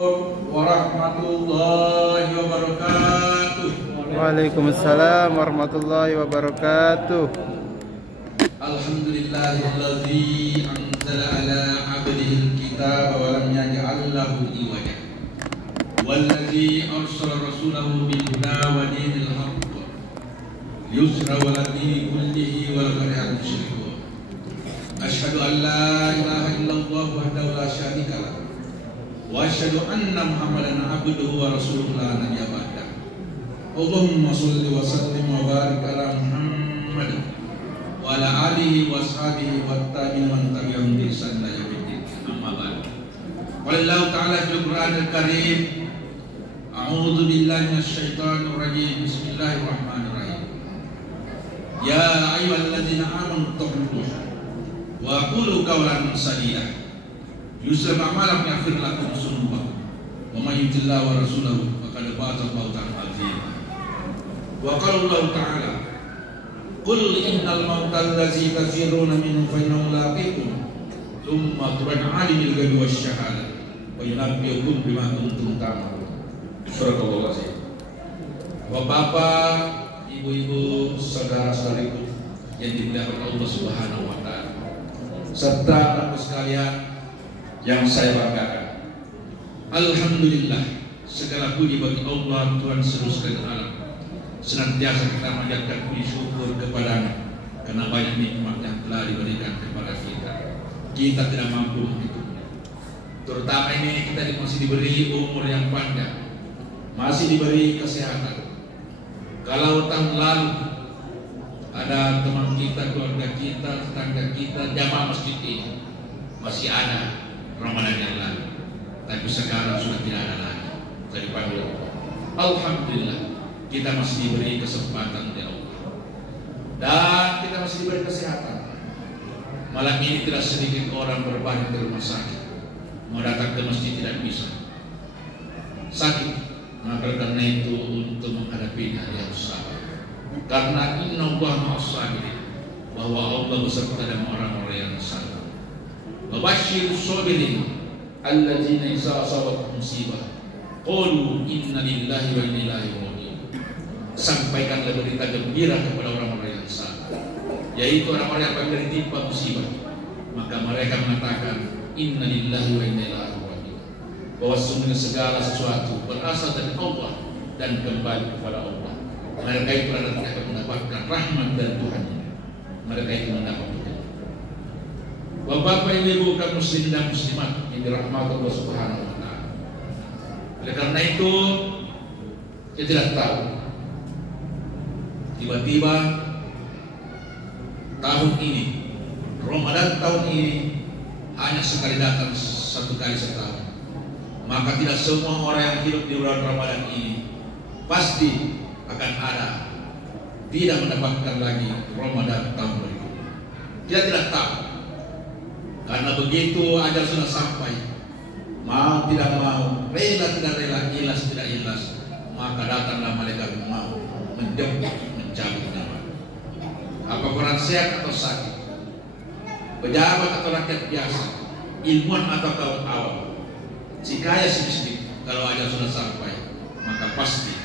Warahmatullahi wabarakatuh. Waalaikumsalam warahmatullahi wabarakatuh. Alhamdulillahilladzi anzala ala 'abdihi al-kitaba wa lam yaj'al lahu iwaja. Walladzi arsala rasulahu bil huda wa dinil haqq liyusra ala dini kullihi wa la karihal musyrikun. Asyhadu an la ilaha illallah wahdahu la syarika lah. Wa asyhadu anna Muhammadan abduhu wa rasuluhu la nabiyya ba'dah. Allahumma shalli wa sallim wa barik ala Muhammad wa ala alihi wa ashabihi wa tabi'in wa tabi'ahum bi ihsan ila yaumil din. Amma ba'd. Qala Allah ta'ala fil Qur'anil Karim, a'udzu billahi minasy syaithanir rajim. Bismillahirrahmanirrahim. Ya ayyuhalladzina amanu taqullaha wa qulu qawlan sadida. Yusuf amalam yaghfir lakum dzunubakum wa may yuti'illah wa rasulahu faqad faza fawzan 'azima. Wa qala Allah ta'ala, qul innal mauta allazi tafirruna minhu fa innahu laqikum thumma turaduna 'alimil ghaibi wasyahadah wa yunabbi'ukum bima kuntum ta'malun. Surat Al-Azim. Bapak, ibu-ibu, saudara-saudariku yang dimuliakan Allah Subhanahu wa taala, serta anak sekalian yang saya banggakan, alhamdulillah, segala puji bagi Allah Tuhan seluruh sekalian alam. Senantiasa kita menjadikan puji syukur kepadanya karena banyak nikmat yang telah diberikan kepada kita. Kita tidak mampu menghitungnya. Terutama ini kita masih diberi umur yang panjang, masih diberi kesehatan. Kalau tahun lalu ada teman kita, keluarga kita, tetangga kita, jamaah masjid ini masih ada Ramadan yang lalu, tapi sekarang sudah tidak ada lagi. Daripada alhamdulillah kita masih diberi kesempatan oleh Allah dan kita masih diberi kesehatan. Malam ini tidak sedikit orang berbaring di rumah sakit, mau datang ke masjid tidak bisa, sakit. Maka karena itu untuk menghadapinya yang sabar, karena innallaha ma'as sabirin, bahwa Allah beserta dengan orang-orang yang sabar. Wabashir sabirin alladzina idza asabat musibah qalu inna lillahi wa inna ilaihi raji'un. Sampaikanlah berita gembira kepada orang-orang yang sabar, yaitu orang-orang yang tertimpa musibah, maka mereka mengatakan inna lillahi wa inna ilaihi raji'un, bahwa sesungguhnya segala sesuatu berasal dari Allah dan kembali kepada Allah. Mereka itu akan mendapatkan rahmat dari Tuhannya. Mereka itu mendapat Bapak ibu kaum muslimin dan muslimat yang dirahmati Allah Subhanahu wa taala. Oleh karena itu, saya tidak tahu tiba-tiba tahun ini, Ramadan tahun ini hanya sekali datang, satu kali setahun. Maka tidak semua orang yang hidup di bulan Ramadan ini pasti akan ada tidak mendapatkan lagi Ramadan tahun berikutnya. Dia tidak tahu. Karena begitu ajal sudah sampai, mau tidak mau, rela tidak rela, ikhlas tidak ikhlas, maka datanglah malaikat maut menjemput, mencabut nyawa. Apa orang sehat atau sakit, pejabat atau rakyat biasa, ilmuwan atau kaum awam, si kaya si miskin, kalau ajal sudah sampai, maka pasti.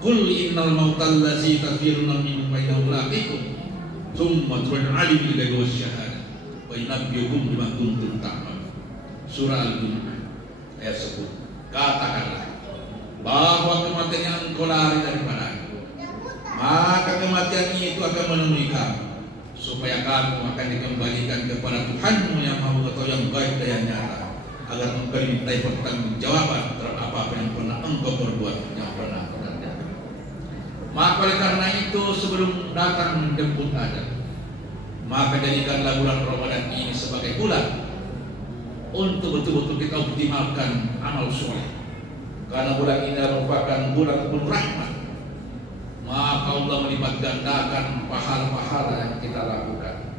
Qul innal mautal ladzi tafirruna minhu fa innahu laqikum tsumma turaduna 'alimil ghaibi wasyahadah wa yunabbi'ukum bima kuntum ta'malun. Surah Al-Jumu'ah ayat 10. Katakanlah bahwa kematian yang engkau lari daripadanya, maka kematian itu akan menemui kamu, supaya kamu akan dikembalikan kepada Tuhanmu yang Maha Mengetahui yang baik dan yang nyata, agar engkau dimintai pertanggungjawaban terhadap apa yang pernah engkau perbuat yang pernah terjadi. Maka oleh karena itu, sebelum datang menjemput ajal, maka jadikanlah bulan Ramadan ini sebagai bulan untuk betul-betul kita optimalkan amal soleh, karena bulan ini merupakan bulan penuh rahmat. Maka Allah melipat gandakan pahala-pahala yang kita lakukan.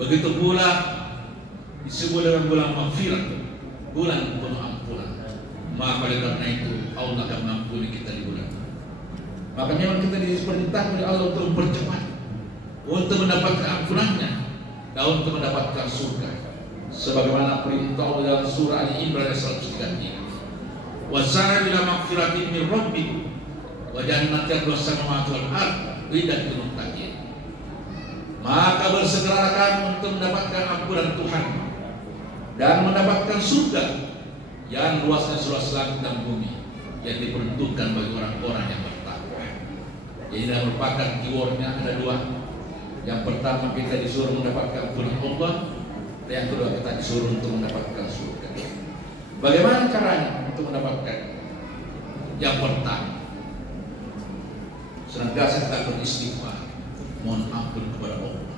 Begitu pula disebut dengan bulan maghfirah, bulan penuh ampunan. Maka oleh karena itu Allah akan mengampuni kita di bulan. Maka memang kita diperintahkan oleh Allah untuk mempercepat, untuk mendapatkan ampunannya dan untuk mendapatkan surga. sebagaimana perintah dalam surah Ali Imran ayat 103 Wasana ila maghfiratin min rabbikum wa jannatin samawati wal ard uiddat lil muttaqin. Maka bersegeralah kamu untuk mendapatkan ampunan Tuhan dan mendapatkan surga yang luasnya seluas langit dan bumi, yang diperuntukkan bagi orang-orang yang bertakwa. Jadi dalam merupakan keywordnya ada dua. Yang pertama kita disuruh mendapatkan ampunan Allah, dan yang kedua kita disuruh untuk mendapatkan surga. Bagaimana caranya untuk mendapatkan? Yang pertama, senantiasa kita beristighfar, mohon ampun kepada Allah.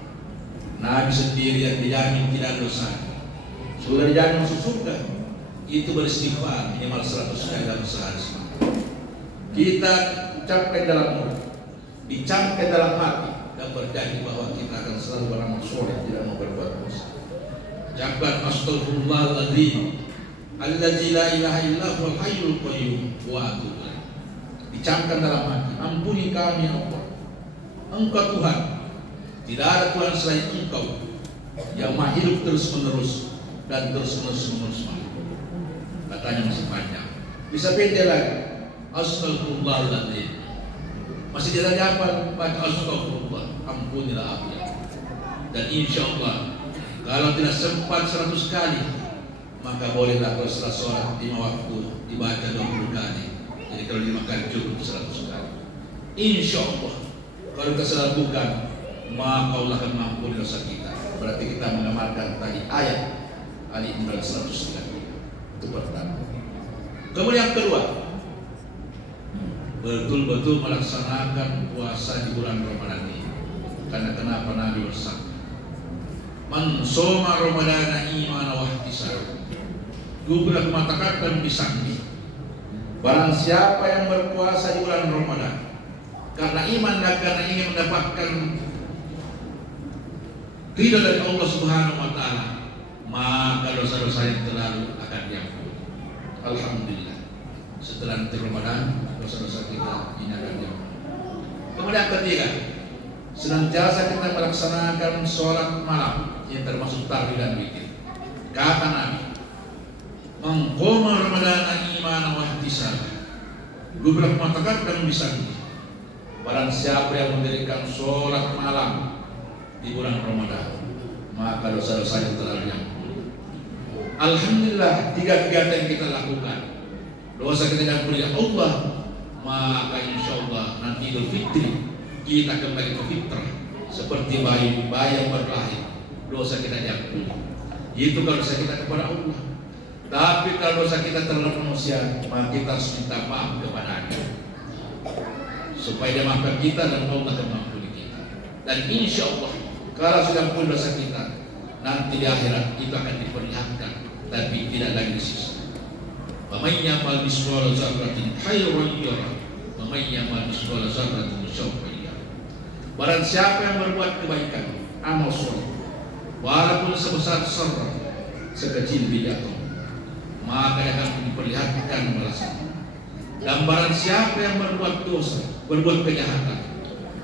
Nabi sendiri yang dijamin tidak dosa, sudah dijamin masuk surga, itu beristighfar minimal 100 kali dalam sehari. Kita ucapkan dalam mulut, dicamkan dalam hati, dan berjanji bahwa kita akan selalu beramal soleh, tidak mau berbuat dosa. Ucapkan astagfirullahaladzim alladzi la ilaha illa huwal hayyul qayyum wa atubu ilaih. Dicamkan dalam hati, ampuni kami ya Allah, Engkau Tuhan, tidak ada Tuhan selain Engkau yang maha hidup terus menerus dan terus menerus. Katanya masih panjang, bisa pendek lagi. Astagfirullahaladzim, masih tidak hafal, baca astagfirullah, ampunilah aku. Dan insya Allah kalau tidak sempat 100 kali, maka bolehlah kalau setelah sholat 5 waktu dibaca 20 kali. Jadi kalau dimakan cukup 100 kali. Insya Allah kalau kita lakukan, maka Allah akan mengampuni dosa kita. Berarti kita mengamalkan tadi ayat Ali Imran 103. Itu pertama. Kemudian yang kedua, betul-betul melaksanakan puasa di bulan Ramadan ini. Karena kenapa Nabi bersabda, man soma Ramadana imana wa ihtisaban. Gubernur mengatakan bisangni, barang siapa yang berpuasa di bulan Ramadan karena iman dan karena ingin mendapatkan ridha dari Allah Subhanahu wa taala, maka dosa-dosa yang terlalu akan diampuni. Alhamdulillah, setelah nanti Ramadan dosa-dosa kita ini akan diampuni. Kemudian ketiga, senantiasa kita melaksanakan sholat malam yang termasuk tarawih dan witir. Kata Nabi, mengqoma Ramadana imanan wa ihtisaban. Gubernur mengatakan bisa, barang siapa yang mendirikan sholat malam di bulan Ramadan, maka dosa-dosa yang telah diampuni. Alhamdulillah, 3 kegiatan yang kita lakukan, dosa kita diampuni oleh Allah, maka insya Allah nanti Idul Fitri kita kembali ke fitrah seperti bayi yang berlahir, dosa kita diampuni. Itu kalau dosa kita kepada Allah. Tapi kalau dosa kita terhadap manusia, maka kita harus minta maaf kepada-Nya supaya Dia maafkan kita dan Allah akan mengampuni kita. Dan insya Allah kalau sudah ampun dosa kita, nanti di akhirat itu akan diperlihatkan, tapi tidak lagi disisa. Wa may ya'mal mithqala dzarratin khairan yarah, wa may ya'mal mithqala dzarratin syarran yarah. Barang siapa yang berbuat kebaikan, amal soleh, walaupun sebesar zarrah, sekecil biji atom, maka dia akan diperlihatkan balasannya. Dan barang siapa yang berbuat dosa, berbuat kejahatan,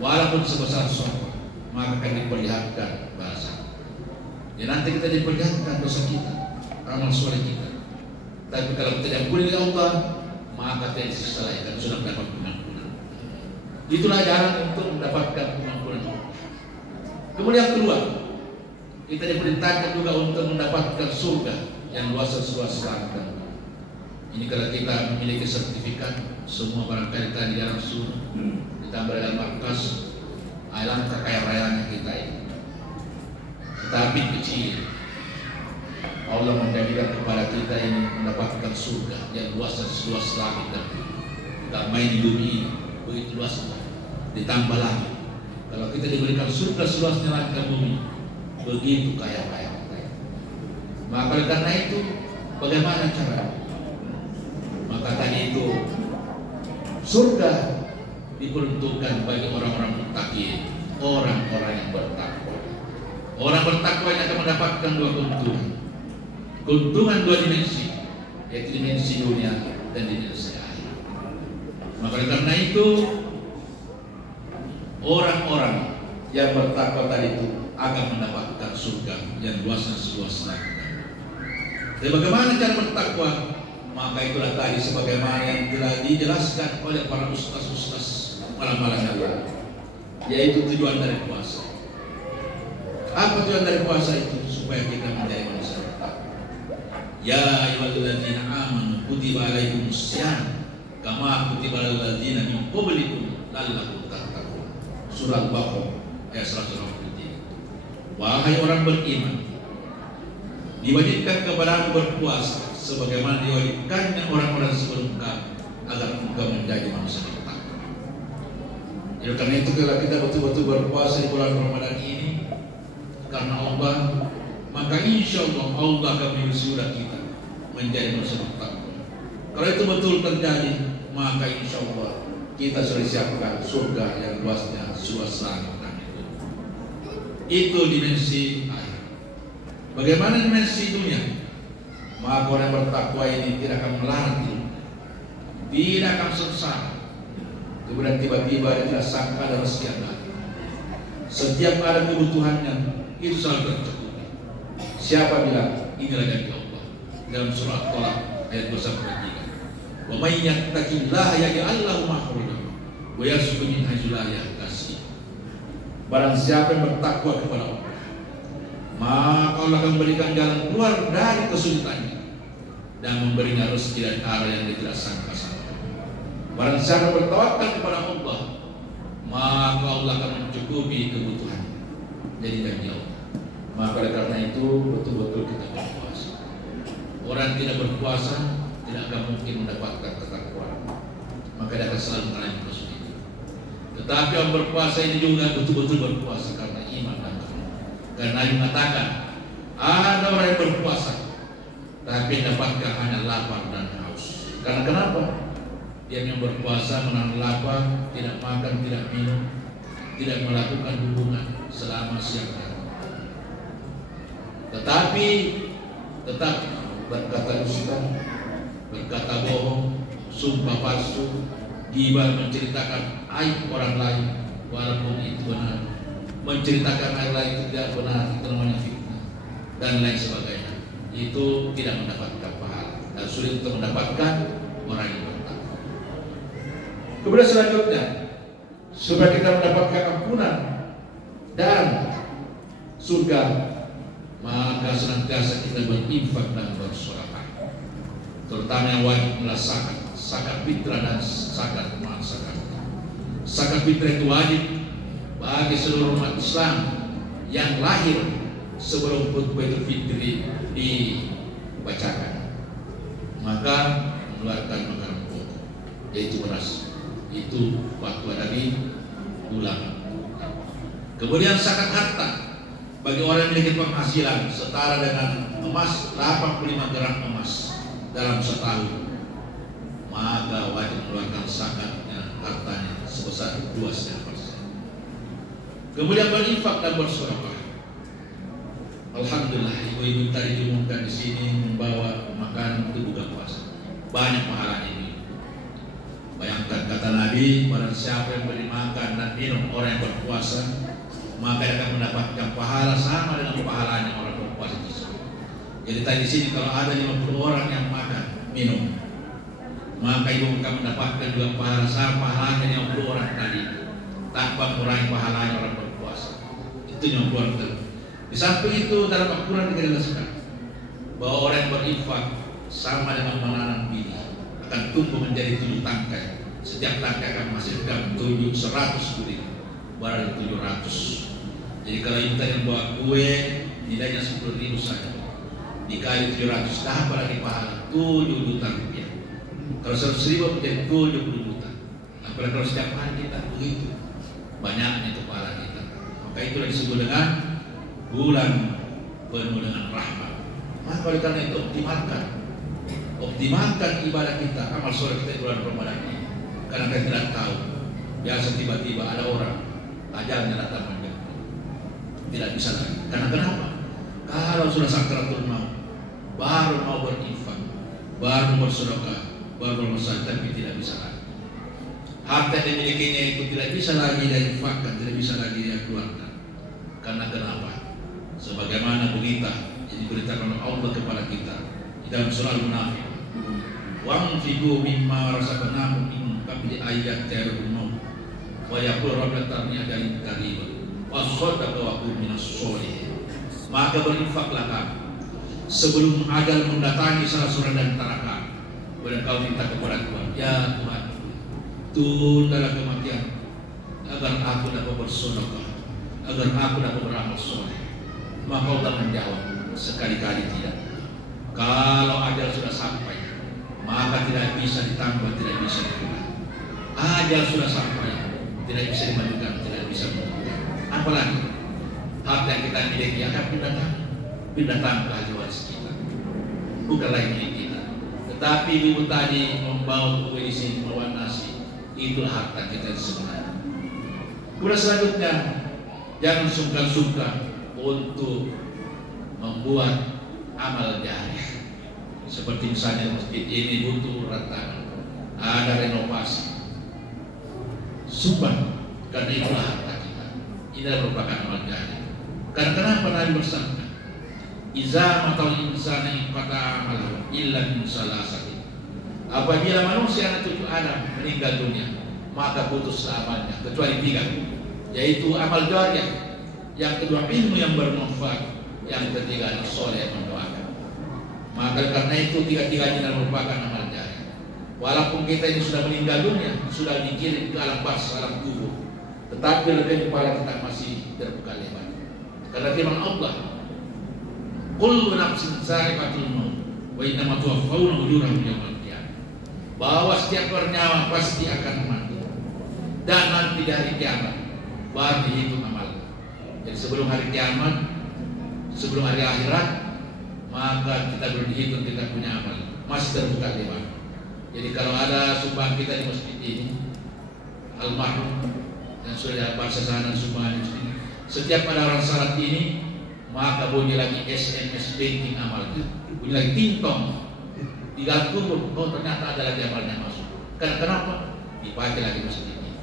walaupun sebesar zarrah, maka akan diperlihatkan balasannya. Ya nanti kita diperlihatkan dosa kita, amal soleh kita. Tapi kalau kita diampuni oleh Allah, maka tidak disisa lagi, kan sudah mendapat pengampunan. Itulah jalan untuk mendapatkan pengampunan Allah. Kemudian yang kedua, kita diperintahkan juga untuk mendapatkan surga yang luas seluas langit. Ini kalau kita memiliki sertifikat, semua barangkali tadi dalam surga, ditambah dalam markas, alangkah kaya rayanya kita ini. Tetapi kecil, Allah menjadikan kepada kita ini mendapatkan surga yang luas dan seluas langit dan bumi. Kita main di bumi ini begitu luas, ditambah lagi kalau kita diberikan surga seluasnya langit dan bumi, begitu kaya. Maka karena itu bagaimana cara? Maka tadi itu surga diperuntukkan bagi orang-orang muttaqin, orang-orang yang bertakwa. Orang bertakwa yang akan mendapatkan 2 keuntungan. Keuntungan 2 dimensi, yaitu dimensi dunia dan dimensi akhirat. Maka karena itu orang-orang yang bertakwa tadi itu akan mendapatkan surga yang luasnya seluas langit. Dan bagaimana cara bertakwa? Maka itulah tadi sebagaimana yang telah dijelaskan oleh para ustaz-ustaz malam-malam yang lalu, yaitu tujuan dari puasa. Apa tujuan dari puasa itu? Supaya kita menjadi manusia bertakwa. Ya ayyuhalladzina amanu kutiba alaikumussyam kama kutiba alal ladzina min qablikum lallakum tattaqun. Surah Al-Baqarah ayat 123. Wahai orang beriman, diwajibkan kepadamu berpuasa sebagaimana diwajibkannya orang-orang sebelum kamu agar engkau menjadi manusia bertakwa. Jadi karena itu kalau kita betul-betul berpuasa di bulan Ramadan ini karena Allah, maka insya Allah Allah akan menyuruh kita menjadi manusia bertakwa. Kalau itu betul terjadi, maka insya Allah kita sudah siapkan surga yang luasnya seluas langit dan itu. Itu dimensi akhir. Bagaimana dimensi dunia? Maka orang bertakwa ini tidak akan melarat, tidak akan sengsara. Kemudian tiba-tiba dia tidak sangka ada rezeki yang datang. Setiap ada kebutuhannya itu selalu tercukupi. Siapa bilang? Inilah janji Allah dalam surah At-Talaq ayat 23. Wa may yattaqillaha yaj'al lahu makhrajan wa yarzuqhu min haitsu la yahtasib. Barang siapa yang bertakwa kepada Allah, maka Allah akan memberikan jalan keluar dari kesulitannya dan memberinya rezeki dari arah yang dia tidak sangka-sangka. Barang siapa bertawakal kepada Allah, maka Allah akan mencukupi kebutuhan. Jadi janji Allah. Maka karena itu betul-betul kita berpuasa. Orang tidak berpuasa tidak akan mungkin mendapatkan ketakwaan. Maka dia akan selalu mengalami kesulitan. Tetapi yang berpuasa ini juga betul-betul berpuasa karena iman dan takwa. Karena Nabi mengatakan ada orang yang berpuasa tapi dapatkan hanya lapar dan haus. Karena kenapa? Dia yang berpuasa menahan lapar, tidak makan, tidak minum, tidak melakukan hubungan selama siang hari. Tetapi tetap berkata dusta, berkata bohong, sumpah palsu, gibah, menceritakan aib orang lain walaupun itu benar, menceritakan aib lain itu tidak benar, itu namanya fitnah dan lain sebagainya. Itu tidak mendapatkan pahala dan sulit untuk mendapatkan orang yang bertakwa. Kemudian selanjutnya, supaya kita mendapatkan ampunan dan surga, maka senantiasa kita berinfak dan bersedekah. Terutama yang wajib adalah zakat fitrah dan zakat mal zakat. Zakat fitrah itu wajib bagi seluruh umat Islam yang lahir sebelum khutbah Idul Fitri dibacakan. Maka mengeluarkan makanan pokok, yaitu beras. Itu fatwa dari ulama. Kemudian zakat harta bagi orang yang memiliki penghasilan setara dengan emas 85 gram emas dalam setahun, maka wajib mengeluarkan zakatnya hartanya sebesar 2,5%. Kemudian berinfak dan bersedekah. Alhamdulillah, ibu-ibu tadi diumumkan di sini membawa makanan untuk buka puasa. Banyak pahala ini. Bayangkan kata Nabi, barang siapa yang beri makan dan minum orang yang berpuasa, maka dia akan mendapatkan pahala sama dengan pahalanya orang berpuasa tersebut. Jadi tadi di sini kalau ada 50 orang yang makan, minum, maka ibu akan mendapatkan juga pahala sama pahalanya 50 orang tadi, tanpa mengurangi pahalanya orang berpuasa. Itu yang keluar. Di samping itu dalam Al-Quran dijelaskan bahwa orang yang berinfak sama dengan menanam biji, akan tumbuh menjadi 7 tangkai. Setiap tangkai akan menghasilkan 100 kulit, barang 700. Jadi kalau ibu tadi bawa kue, nilainya 10.000 saja, dikali 700, dah apalagi pahala 7 juta rupiah. Kalau 100.000 menjadi 70 juta. Apalagi kalau setiap hari kita begitu banyaknya itu pahala kita. Maka itulah disebut dengan bulan penuh dengan rahmat. Maka oleh karena itu optimalkan ibadah kita, amal soleh kita di bulan Ramadan ini. Karena kita tidak tahu, biasa tiba-tiba ada orang ajalnya datang menjadi tidak bisa lagi. Karena kenapa? Kalau sudah sakaratul maut, baru mau berinfak, baru bersedekah, baru bersalat, tapi tidak bisa lagi. Harta yang dimilikinya itu tidak bisa lagi diinfakkan, tidak bisa lagi dia keluarkan. Karena kenapa? Sebagaimana berita yang diberitakan oleh Allah kepada kita di dalam surah Al-Munafik, Wa'anfiqu mimma razaqnakum min qabli ayat ta'rudul maut wa yaqul rabbatarni ajalin qarib wa saddaqa wa qum minas sholihin. Maka berinfaklah kamu sebelum ajal mendatangi salah seorang di antara kamu, dan kau minta kepada Tuhan, ya Tuhan, tundalah kematian agar aku dapat bersedekah, agar aku dapat beramal soleh. Maka Allah menjawab, sekali-kali tidak. Kalau ajal sudah sampai, maka tidak bisa ditambah, tidak bisa dikurang. Ajal sudah sampai, tidak bisa dimajukan, tidak bisa menurunkan. Apalagi harta yang kita miliki akan pindah tangan ke ahli waris kita, bukan lagi milik kita. Tetapi ibu tadi membawa kue di sini, membawa nasi, itulah harta kita sebenarnya. Kemudian selanjutnya, jangan sungkan-sungkan untuk membuat amal jariah. Seperti misalnya masjid ini butuh ratakan, ada renovasi, sumbang, karena itulah harta kita. Ini adalah merupakan amal jariah. Karena kenapa Nabi bersabda, "Iza matal insana inqata amalahu illa min salasati." Apabila manusia anak cucu Adam meninggal dunia, maka putus amalnya kecuali 3, yaitu amal jariah, yang kedua ilmu yang bermanfaat, yang ketiga anak soleh yang mendoakan. Maka karena itu 3-tiganya merupakan amal jariah. Walaupun kita ini sudah meninggal dunia, sudah dikirim ke alam barzakh, alam kubur, tetapi lebih kepala kita masih terbuka lebar. Karena firman Allah, kullu nafsin za'iqatul maut wa innama tuwaffawna ujurahum yaumil qiyamah, bahwa setiap bernyawa pasti akan mati, dan nanti di hari kiamat baru dihitung amal. Jadi sebelum hari kiamat, sebelum hari akhirat, maka kita belum dihitung kita punya amal, masih terbuka lebar. Jadi kalau ada sumbang kita di masjid ini, almarhum yang sudah dapat sesanan sumbangan ini, setiap ada orang salat ini, maka bunyi lagi SMS banking amal, bunyi lagi tintong di dalam kubur. Oh, ternyata ada lagi amalnya masuk. Karena kenapa? Dipakai lagi masjid ini.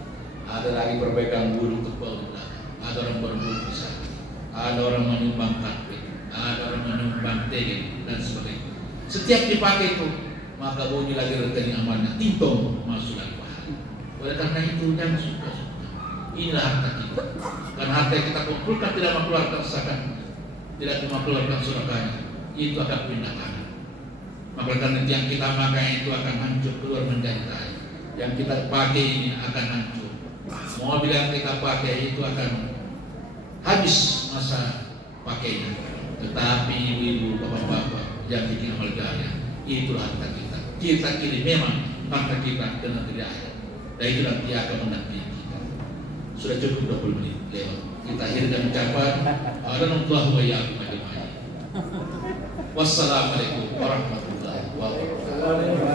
Ada lagi perbaikan bulu untuk bangunan, ada orang berburu di sana, ada orang menyumbang karpet, ada orang menyumbang tegel dan sebagainya. Setiap dipakai itu, maka bunyi lagi rekening amalnya, tintong masuk lagi pahala. Oleh karena itu jangan suka-suka. Inilah harta kita. Karena harta yang kita kumpulkan tidak mengeluarkan zakat, tidak mengeluarkan sedekahnya, itu akan pindah tangan. Maka karena yang kita pakai itu akan hancur, keluar menjadi tai. Yang kita pakai ini akan hancur. Mobil yang kita pakai itu akan habis masa pakainya. Tetapi ibu-ibu, bapak-bapak yang bikin amal jariah, itulah harta kita. Kita kiri memang harta kita ke negeri akhirat. Dan itu nanti akan mendampingi kita. Sudah cukup 20 menit lewat. Kita akhiri dan ucapan Alhamdulillah wa ya'akum ajma'in. Wassalamualaikum warahmatullahi wabarakatuh.